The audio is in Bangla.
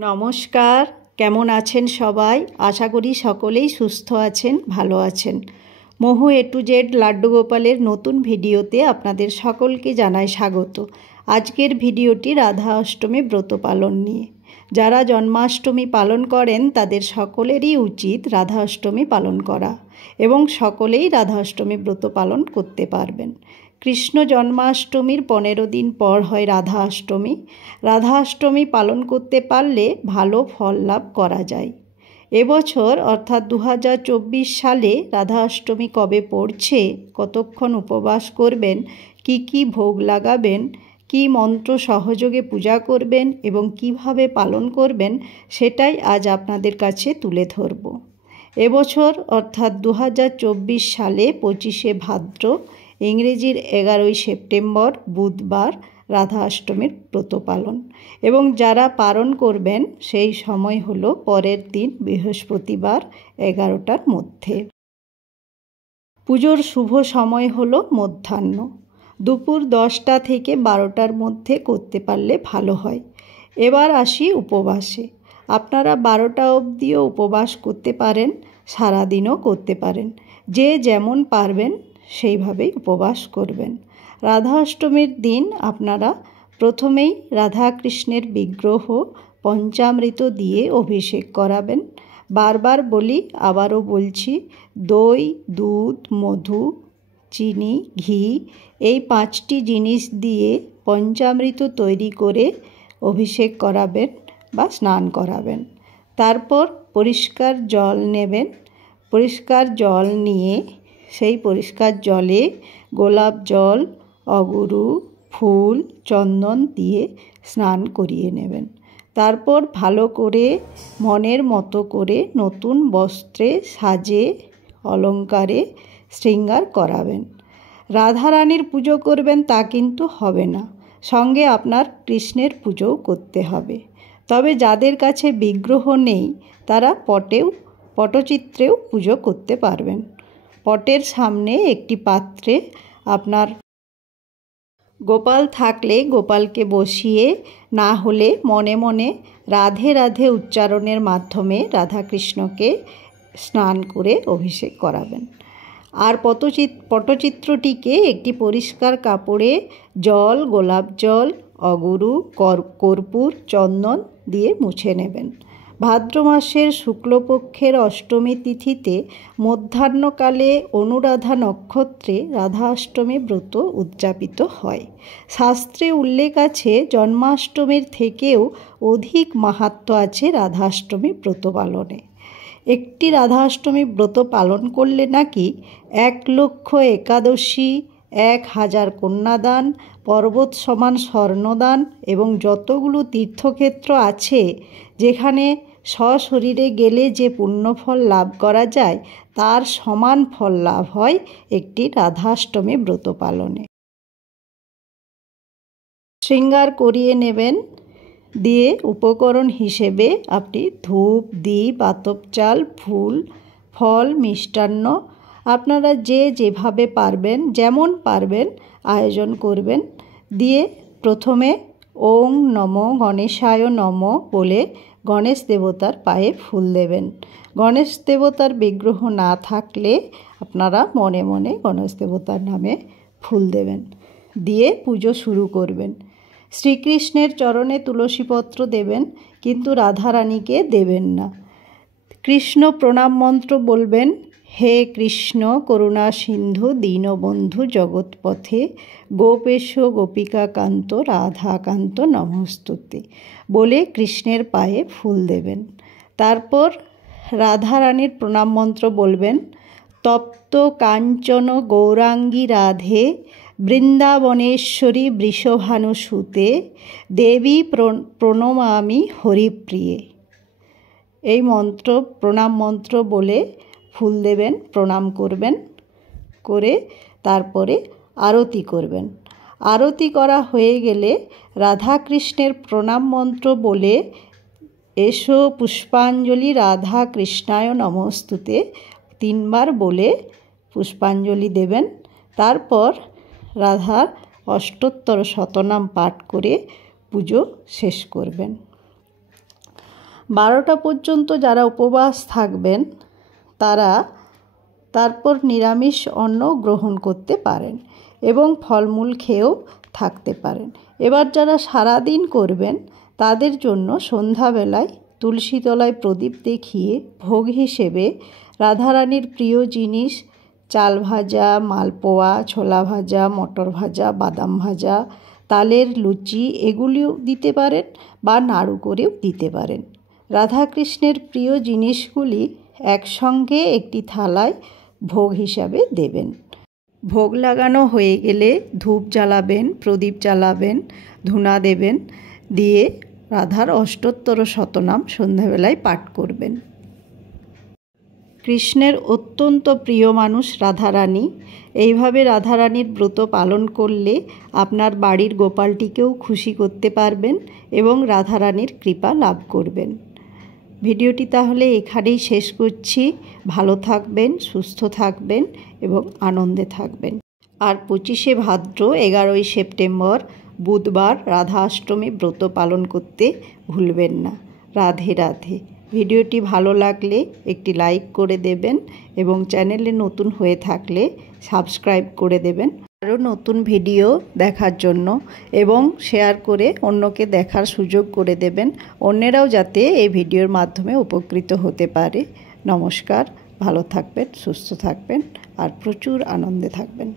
নমস্কার, কেমন আছেন সবাই? আশা করি সকলেই সুস্থ আছেন, ভালো আছেন। মোহু এ টু জেড লাড্ডু গোপালের নতুন ভিডিওতে আপনাদের সকলকে জানাই স্বাগত। আজকের ভিডিওটি রাধা অষ্টমী ব্রত পালন নিয়ে। যারা জন্মাষ্টমী পালন করেন তাদের সকলেরই উচিত রাধা অষ্টমী পালন করা এবং সকলেই রাধা অষ্টমী ব্রত পালন করতে পারবেন। কৃষ্ণ জন্মাষ্টমীর 15 দিন পর হয় রাধা অষ্টমী। রাধা অষ্টমী পালন করতে পারলে ভালো ফল লাভ করা যায়। এবছর অর্থাৎ 2024 সালে রাধা অষ্টমী কবে পড়ছে, কতক্ষণ উপবাস করবেন, কি ভোগ লাগাবেন, কি মন্ত্র সহযোগে পূজা করবেন এবং কিভাবে পালন করবেন সেটাই আজ আপনাদের কাছে তুলে ধরব। এবছর অর্থাৎ 2024 সালে 25শে ভাদ্র, ইংরেজির 11ই সেপ্টেম্বর বুধবার রাধা অষ্টমীর ব্রত পালন এবং যারা পালন করবেন সেই সময় হলো পরের দিন বৃহস্পতিবার 11টার মধ্যে। পুজোর শুভ সময় হলো মধ্যাহ্ন, দুপুর 10টা থেকে 12টার মধ্যে করতে পারলে ভালো হয়। এবার আসি উপবাসে। আপনারা 12টা অবধিও উপবাস করতে পারেন, সারাদিনও করতে পারেন, যে যেমন পারবেন সেইভাবেই উপবাস করবেন। রাধা অষ্টমীর দিন আপনারা প্রথমেই রাধা কৃষ্ণের বিগ্রহ পঞ্চামৃত দিয়ে অভিষেক করাবেন। বারবার বলি, আবারও বলছি, দই, দুধ, মধু, চিনি, ঘি এই 5টি জিনিস দিয়ে পঞ্চামৃত তৈরি করে অভিষেক করাবেন বা স্নান করাবেন। তারপর পরিষ্কার জল নেবেন। পরিষ্কার জল নিয়ে সেই পরিষ্কার জলে গোলাপ জল, অগুরু, ফুল, চন্দন দিয়ে স্নান করিয়ে নেবেন। তারপর ভালো করে মনের মতো করে নতুন বস্ত্রে সাজে অলঙ্কারে শৃঙ্গার করাবেন। রাধারানীর পুজো করবেন তা কিন্তু হবে না, সঙ্গে আপনার কৃষ্ণের পুজোও করতে হবে। তবে যাদের কাছে বিগ্রহ নেই তারা পটচিত্রেও পুজো করতে পারবেন। পটের সামনে একটি পাত্রে আপনার গোপাল থাকলে গোপালকে বসিয়ে, না হলে মনে মনে রাধে রাধে উচ্চারণের মাধ্যমে রাধাকৃষ্ণকে স্নান করে অভিষেক করাবেন। আর পটচিত্রটিকে একটি পরিষ্কার কাপড়ে জল, গোলাপ জল, অগুরু, কর্পূর, চন্দন দিয়ে মুছে নেবেন। ভাদ্র মাসের শুক্লপক্ষের অষ্টমী তিথিতে মধ্যাহ্নকালে অনুরাধা নক্ষত্রে রাধা অষ্টমী ব্রত উদযাপিত হয়। শাস্ত্রে উল্লেখ আছে জন্মাষ্টমীর থেকেও অধিক মাহাত্ম্য আছে রাধাষ্টমী ব্রত পালনে। একটি রাধাষ্টমী ব্রত পালন করলে নাকি 1 লক্ষ একাদশী, 1000 কন্যাদান, পর্বত সমান স্বর্ণদান এবং যতগুলো তীর্থক্ষেত্র আছে যেখানে সশরীরে গেলে যে পুণ্যফল লাভ করা যায় তার সমান ফল লাভ হয় একটি রাধাষ্টমী ব্রত পালনে। শৃঙ্গার করিয়ে নেবেন। দিয়ে উপকরণ হিসেবে আপনি ধূপ, দীপ, আতপ চাল, ফুল, ফল, মিষ্টান্ন আপনারা যেভাবে পারবেন, যেমন পারবেন আয়োজন করবেন। দিয়ে প্রথমে ওং নমো গণেশায় নমো বলে গণেশ দেবতার পায়ে ফুল দেবেন। গণেশ দেবতার বিগ্রহ না থাকলে আপনারা মনে মনে গণেশ দেবতার নামে ফুল দেবেন। দিয়ে পুজো শুরু করবেন। শ্রীকৃষ্ণের চরণে তুলসীপত্র দেবেন, কিন্তু রাধারানীকে দেবেন না। কৃষ্ণ প্রণাম মন্ত্র বলবেন, হে কৃষ্ণ করুণা সিন্ধু দীনবন্ধু জগৎপথে গোপেশ গোপিকাকান্ত রাধাকান্ত নমস্তুতে বলে কৃষ্ণের পায়ে ফুল দেবেন। তারপর রাধারানীর প্রণাম মন্ত্র বলবেন, তপ্ত কাঞ্চন গৌরাঙ্গী রাধে বৃন্দাবনেশ্বরী বৃষভানুসুতে দেবী প্রণমামি হরিপ্রিয়ে। এই প্রণাম মন্ত্র বলে ফুল দেবেন, প্রণাম করবেন, করে তারপরে আরতি করবেন। আরতি করা হয়ে গেলে রাধাকৃষ্ণের প্রণাম মন্ত্র বলে এসো পুষ্পাঞ্জলি রাধা কৃষ্ণায় নমস্তুতে 3 বার বলে পুষ্পাঞ্জলি দেবেন। তারপর রাধার অষ্টোত্তর শতনাম পাঠ করে পুজো শেষ করবেন। 12টা পর্যন্ত যারা উপবাস থাকবেন তারা তারপর নিরামিষ অন্ন গ্রহণ করতে পারেন এবং ফলমূল খেয়েও থাকতে পারেন। এবার যারা সারাদিন করবেন তাদের জন্য সন্ধ্যাবেলায় তুলসী তলায় প্রদীপ দেখিয়ে ভোগ হিসেবে রাধারানীর প্রিয় জিনিস চাল ভাজা, মালপোয়া, ছোলা ভাজা, মটর ভাজা, বাদাম ভাজা, তালের লুচি এগুলিও দিতে পারেন বা নাড়ু করেও দিতে পারেন। রাধাকৃষ্ণের প্রিয় জিনিসগুলি একসঙ্গে একটি থালায় ভোগ হিসাবে দেবেন। ভোগ লাগানো হয়ে গেলে ধূপ জ্বালাবেন, প্রদীপ জ্বালাবেন, ধূনা দেবেন, দিয়ে রাধার অষ্টোত্তর শতনাম সন্ধ্যাবেলায় পাঠ করবেন। কৃষ্ণের অত্যন্ত প্রিয় মানুষ রাধারানী। এইভাবে রাধারানীর ব্রত পালন করলে আপনার বাড়ির গোপালটিকেও খুশি করতে পারবেন এবং রাধারানীর কৃপা লাভ করবেন। ভিডিওটি তাহলে এখানেই শেষ করছি। ভালো থাকবেন, সুস্থ থাকবেন এবং আনন্দে থাকবেন। আর 25শে ভাদ্র 11ই সেপ্টেম্বর বুধবার রাধা অষ্টমী ব্রত পালন করতে ভুলবেন না। রাধে রাধে। ভিডিওটি ভালো লাগলে একটি লাইক করে দেবেন এবং চ্যানেলে নতুন হয়ে থাকলে সাবস্ক্রাইব করে দেবেন আরও নতুন ভিডিও দেখার জন্য, এবং শেয়ার করে অন্যকে দেখার সুযোগ করে দেবেন, অন্যেরাও যাতে এই ভিডিওর মাধ্যমে উপকৃত হতে পারে। নমস্কার, ভালো থাকবেন, সুস্থ থাকবেন আর প্রচুর আনন্দে থাকবেন।